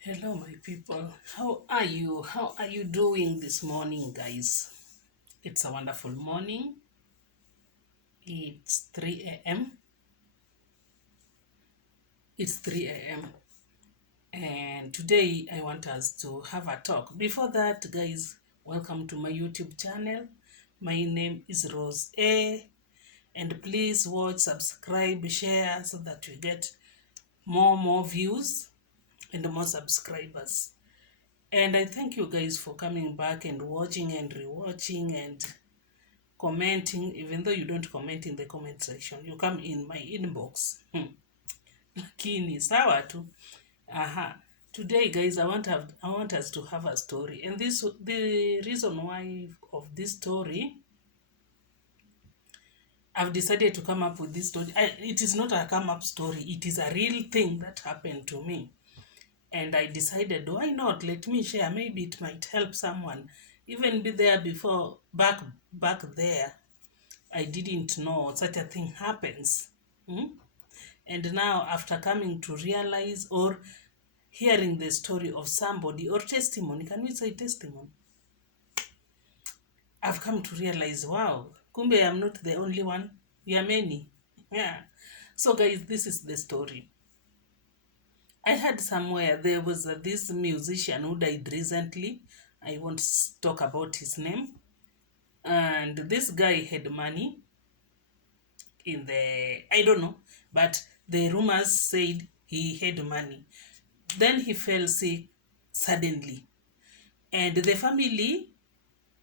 Hello, my people. How are you? How are you doing this morning, guys? It's a wonderful morning. It's 3 a.m. It's 3 a.m. And today I want us to have a talk. Before that, guys, welcome to my YouTube channel. My name is Rose A. And please watch, subscribe, share so that we get more views and more subscribers. And I thank you guys for coming back and watching and rewatching and commenting, even though you don't comment in the comment section. You come in my inbox. Lakini sawa tu. Aha. Today, guys, I want us to have a story. And the reason why of this story, I've decided to come up with this story. It is not a come up story. It is a real thing that happened to me. And I decided, why not? Let me share. Maybe it might help someone. Even be there before, back there, I didn't know such a thing happens. And now, after coming to realize or hearing the story of somebody or testimony, can we say testimony? I've come to realize, wow, kumbe I'm not the only one. We are many. Yeah. So, guys, this is the story. I heard somewhere there was this musician who died recently. I won't talk about his name. And this guy had money in the, I don't know, but the rumors said he had money. Then he fell sick suddenly. And the family,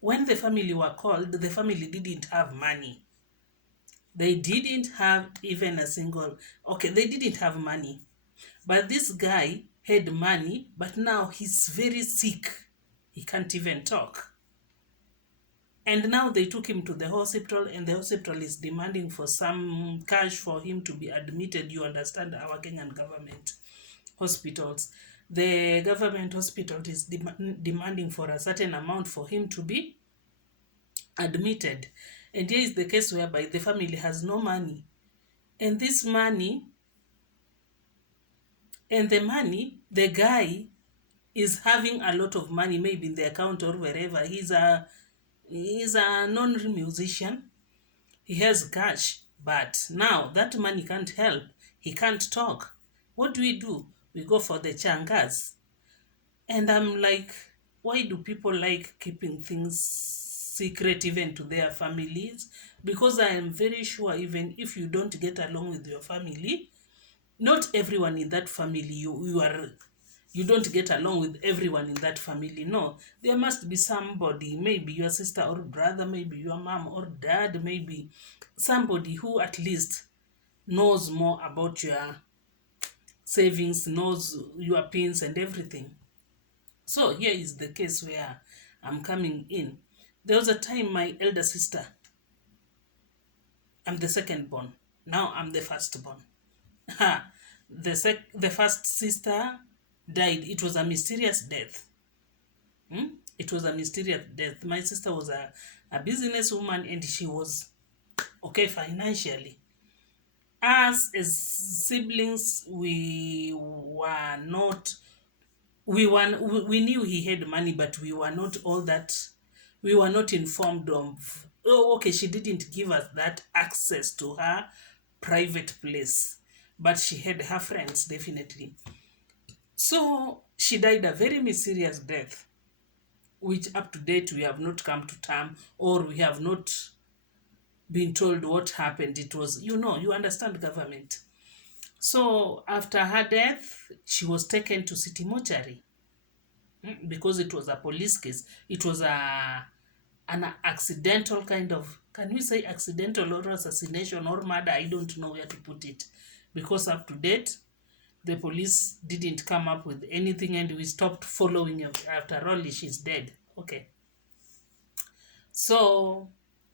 when the family were called, the family didn't have money. They didn't have even a single, okay, they didn't have money. But this guy had money, but now he's very sick. He can't even talk. And now they took him to the hospital, and the hospital is demanding for some cash for him to be admitted. You understand our Kenyan government hospitals. The government hospital is demanding for a certain amount for him to be admitted. And here is the case whereby the family has no money. And this money, the guy is having a lot of money, maybe in the account or wherever. He's a non-musician. He has cash, but now that money can't help. He can't talk. What do? We go for the changas. And I'm like, why do people like keeping things secret even to their families? Because I am very sure even if you don't get along with your family, not everyone in that family, you don't get along with everyone in that family. No, there must be somebody, maybe your sister or brother, maybe your mom or dad, maybe somebody who at least knows more about your savings, knows your pins and everything. So here is the case where I'm coming in. There was a time my elder sister, I'm the second born. Now I'm the first born. The first sister died. It was a mysterious death. It was a mysterious death. My sister was a businesswoman, and she was okay financially. Us as siblings, we knew he had money, but we were not all that. We were not informed of, oh, okay, she didn't give us that access to her private place, but she had her friends, definitely. So she died a very mysterious death, which up to date we have not come to term, or we have not been told what happened. It was, you understand government. So after her death, she was taken to city mortuary because it was a police case. It was an accidental kind of, can we say accidental or assassination or murder? I don't know where to put it, because up to date the police didn't come up with anything, and we stopped following her. After all, she's dead. Okay. So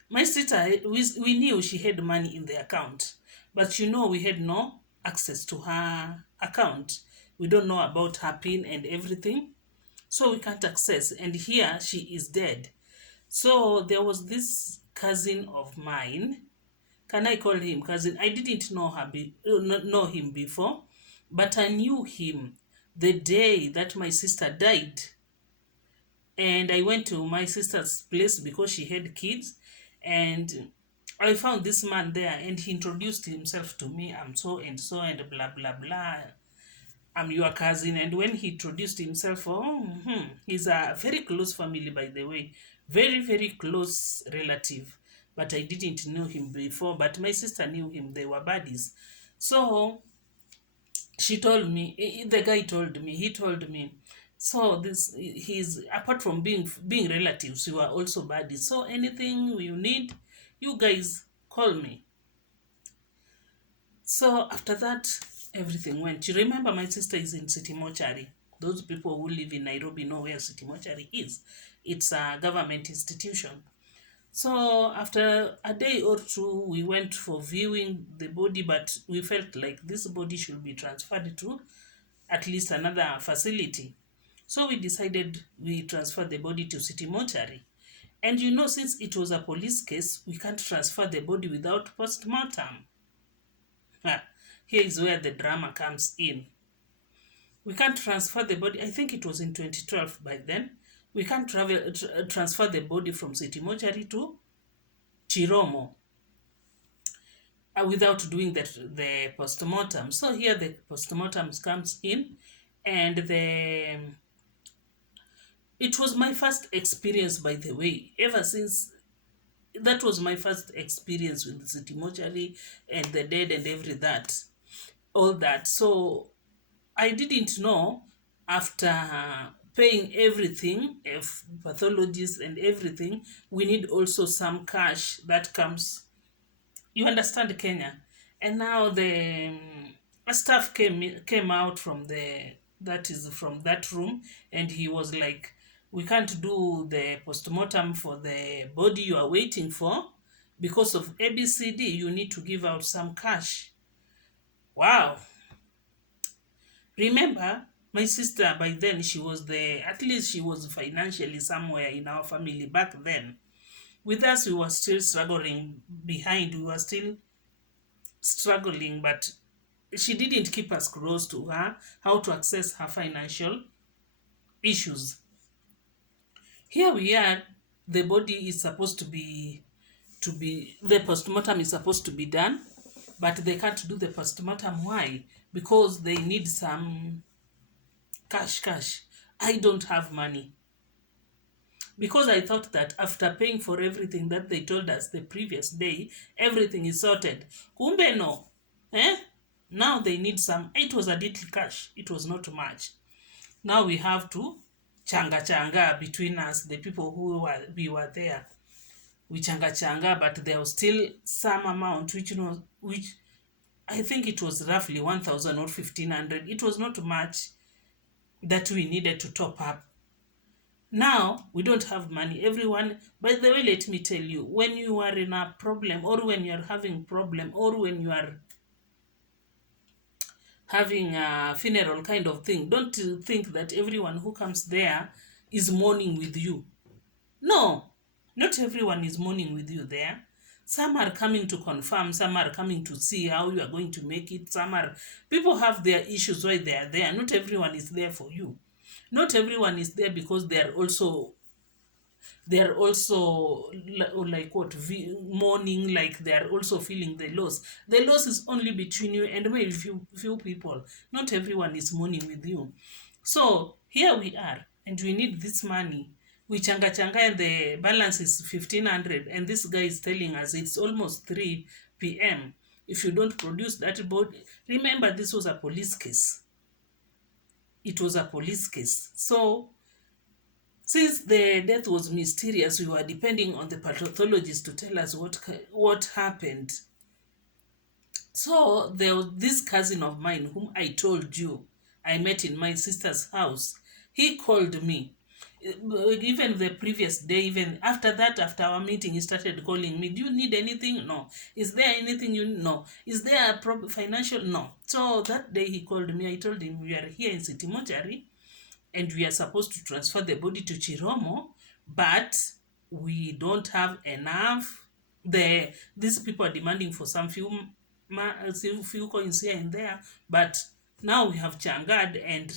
my sister, we knew she had money in the account, but we had no access to her account. We don't know about her PIN and everything, so we can't access. And here she is dead. So there was this cousin of mine. Can I call him cousin? I didn't know him before, but I knew him the day that my sister died. And I went to my sister's place because she had kids, and I found this man there, and he introduced himself to me. I'm so and so and blah blah blah. I'm your cousin. And when he introduced himself, he's a very close family, by the way, very very close relative. But I didn't know him before. But my sister knew him. They were buddies. So she told me, the guy told me, he told me, so this, he's, apart from being relatives, you are also buddies, so anything you need, you guys call me. So after that, everything went. You remember, my sister is in City Mortuary. Those people who live in Nairobi know where City Mortuary is. It's a government institution. So after a day or two, we went for viewing the body, but we felt like this body should be transferred to at least another facility. So we decided we transfer the body to City Mortuary. And you know, since it was a police case, we can't transfer the body without post-mortem. Here is where the drama comes in. We can't transfer the body. I think it was in 2012 by then. We can't transfer the body from City Mortuary to Chiromo without doing the post-mortem. So here the post-mortem comes in, and it was my first experience, by the way. Ever since, that was my first experience with the City Mortuary and the dead and all that. So I didn't know, after paying everything, pathologists and everything, we need also some cash that comes. You understand, Kenya? And now the staff came out from from that room, and he was like, we can't do the postmortem for the body you are waiting for because of ABCD. You need to give out some cash. Wow. Remember, my sister, by then, she was at least she was financially somewhere in our family back then. With us, we were still struggling behind. We were still struggling, but she didn't keep us close to her, how to access her financial issues. Here we are, the body is supposed to be the postmortem is supposed to be done, but they can't do the postmortem. Why? Because they need some cash. I don't have money, because I thought that after paying for everything that they told us the previous day, everything is sorted. Kumbe no. Now they need some. It was a little cash. It was not much. Now we have to changa between us, the people we were there. We changa, but there was still some amount, which I think it was roughly 1,000 or 1,500. It was not much that we needed to top up. Now we don't have money. Everyone, by the way, let me tell you, when you are in a problem, or when you are having problem, or when you are having a funeral kind of thing, don't think that everyone who comes there is mourning with you. No, not everyone is mourning with you there. Some are coming to confirm, some are coming to see how you are going to make it. People have their issues why they are there. Not everyone is there for you. Not everyone is there because they are also like what, mourning, like they are also feeling the loss. The loss is only between you and very few people. Not everyone is mourning with you. So here we are, and we need this money. We changa and the balance is 1,500, and this guy is telling us it's almost 3 p.m. If you don't produce that body, remember, this was a police case. It was a police case. So since the death was mysterious, we were depending on the pathologist to tell us what happened. So there was this cousin of mine whom I told you I met in my sister's house. He called me. Even the previous day, even after that, after our meeting, he started calling me. Do you need anything? No. Is there anything you know? Is there a financial? No. So that day he called me. I told him we are here in City Mortuary, and we are supposed to transfer the body to Chiromo, but we don't have enough. These people are demanding for some few coins here and there, but now we have changad, and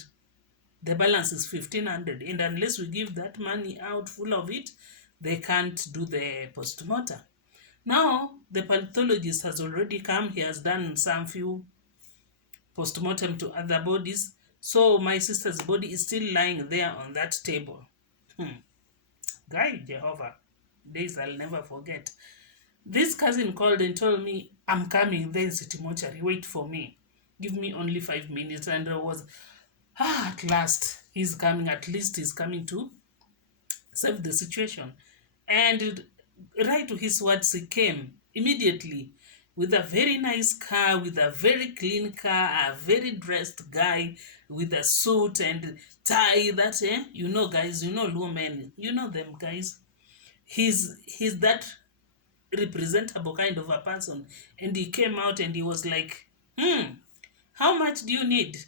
The balance is 1,500, and unless we give that money out full of it, they can't do the postmortem. Now the pathologist has already come. He has done some few postmortem to other bodies. So my sister's body is still lying there on that table. Guy, Jehovah, days I'll never forget. This cousin called and told me, I'm coming, then city mortuary, wait for me. Give me only 5 minutes. And I was, at last, he's coming, at least he's coming to save the situation. And right to his words, he came immediately with a very nice car, with a very clean car, a very dressed guy with a suit and tie. That, you know, guys, you know, Luo men, you know them, guys. He's that representable kind of a person. And he came out and he was like, how much do you need?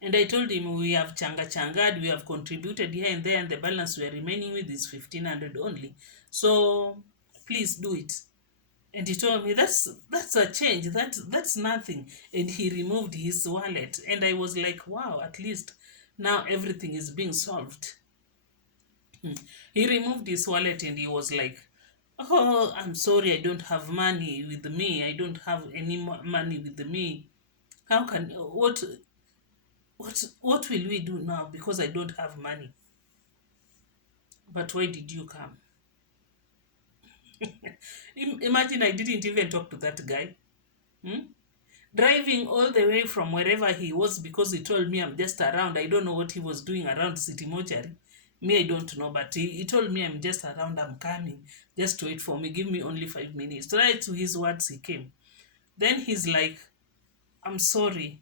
And I told him, we have changad, we have contributed here and there, and the balance we are remaining with is 1,500 only. So please do it. And he told me, that's a change, that's nothing. And he removed his wallet. And I was like, wow, at least now everything is being solved. He removed his wallet and he was like, oh, I'm sorry, I don't have money with me. I don't have any money with me. How can, what will we do now, because I don't have money? But why did you come? Imagine I didn't even talk to that guy. Driving all the way from wherever he was because he told me I'm just around. I don't know what he was doing around City Mortuary. Me, I don't know, but he told me I'm just around, I'm coming. Just wait for me, give me only 5 minutes. Right to his words, he came. Then he's like, I'm sorry,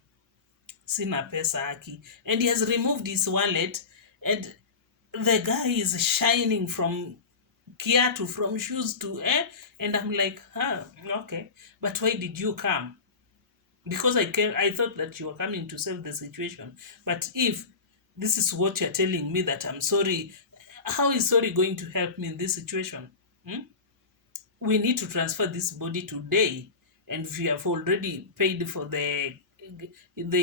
sina pesa aki. And he has removed his wallet, and the guy is shining from kiatu, from shoes to and I'm like, okay, but why did you come? Because I thought that you were coming to save the situation. But if this is what you're telling me, that I'm sorry, how is sorry going to help me in this situation? We need to transfer this body today, and we have already paid for they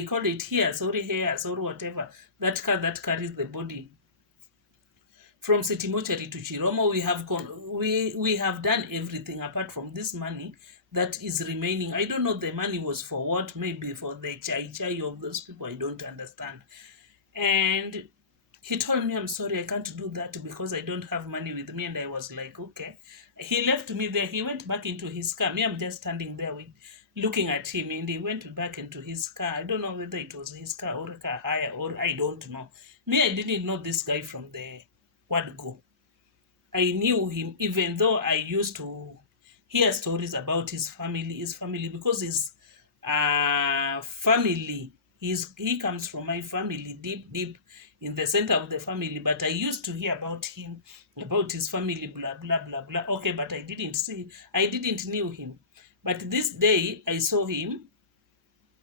call it here, sorry, whatever, that car that carries the body from City Mortuary to Chiromo. We have done everything apart from this money that is remaining. I don't know the money was for what, maybe for the chai of those people, I don't understand. And he told me, I'm sorry, I can't do that because I don't have money with me. And I was like, okay. He left me there. He went back into his car. Me, I'm just standing there looking at him, and he went back into his car. I don't know whether it was his car or a car hire, or I don't know. Me, I didn't know this guy from the word go. I knew him even though I used to hear stories about his family, because his family, he comes from my family, deep in the center of the family. But I used to hear about him, about his family, blah blah blah blah. Okay, but I didn't knew him. But this day I saw him,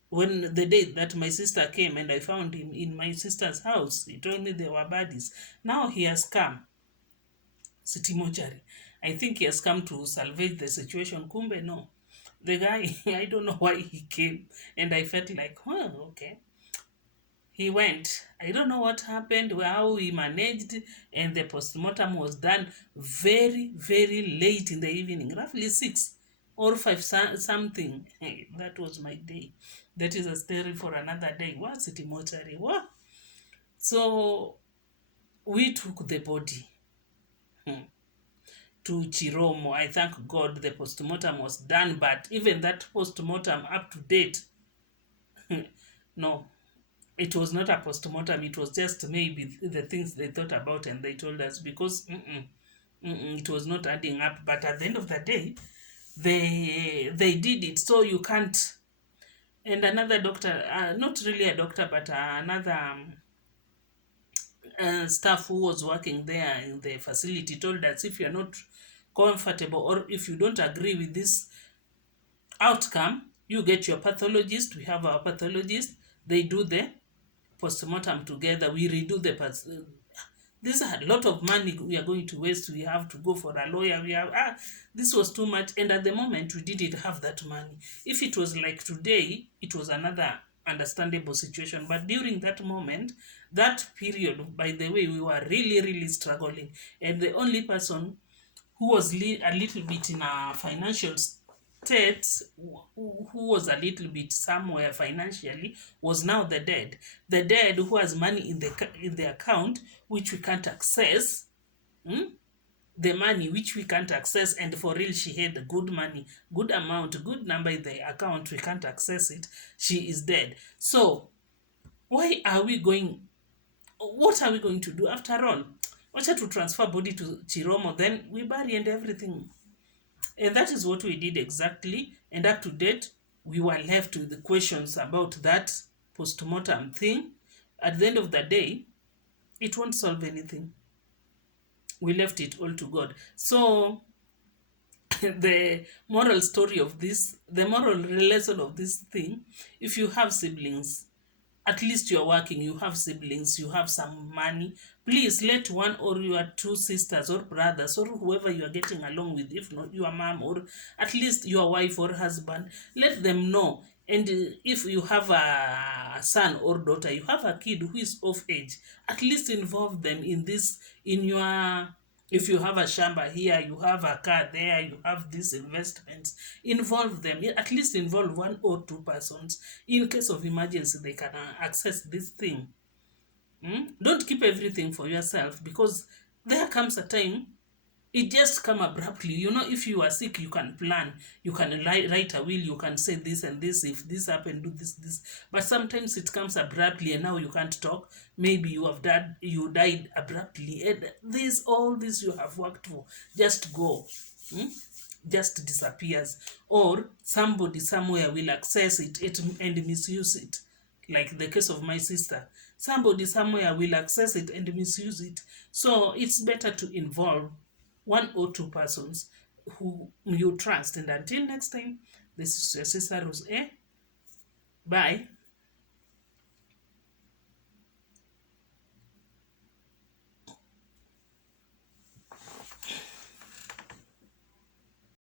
when the day that my sister came, and I found him in my sister's house. He told me they were buddies. Now he has come City Mortuary. I think he has come to salvage the situation. Kumbe no, the guy, I don't know why he came, and I felt like, okay. He went. I don't know what happened, how he managed, and the postmortem was done very, very late in the evening, roughly 6 or 5 something. Hey, that was my day. That is a story for another day. What, City Mortuary? What? So we took the body to Chiromo. I thank God the postmortem was done, but even that postmortem up to date, no, it was not a postmortem. It was just maybe the things they thought about and they told us, because it was not adding up. But at the end of the day, they did it, so you can't. And another doctor, not really a doctor, but another staff who was working there in the facility told us, if you're not comfortable or if you don't agree with this outcome, you get your pathologist. We have our pathologist. They do the postmortem together. We redo the this is a lot of money we are going to waste. We have to go for a lawyer. We have this was too much, and at the moment we didn't have that money. If it was like today, it was another understandable situation. But during that moment, that period, by the way, we were really, really struggling. And the only person who was a little bit in a financial state, who was a little bit somewhere financially, was now the dead. The dead who has money in the account which we can't access. The money which we can't access, and for real she had good money, good amount, good number in the account, we can't access it. She is dead. So why are we going, what are we going to do after all? Wacha to transfer body to Chiromo, then we bury and everything. And that is what we did exactly. And up to date, we were left with the questions about that post-mortem thing. At the end of the day, it won't solve anything. We left it all to God. So the moral story of this, the moral lesson of this thing, if you have siblings, at least you're working, you have siblings, you have some money, please let one or your two sisters or brothers or whoever you are getting along with, if not your mom or at least your wife or husband, let them know. And if you have a son or daughter, you have a kid who is of age, at least involve them in this, in your, if you have a shamba here, you have a car there, you have these investments, involve them. At least involve one or two persons. In case of emergency, they can access this thing. Don't keep everything for yourself, because there comes a time it just come abruptly. You know, if you are sick, you can plan, you can write a will, you can say this and this, if this happened, do this. But sometimes it comes abruptly and now you can't talk. Maybe you died abruptly, and this, all this you have worked for just go, just disappears. Or somebody somewhere will access it and misuse it, like the case of my sister. Somebody somewhere will access it and misuse it. So it's better to involve one or two persons who you trust. And until next time, this is your sister Rose. Bye.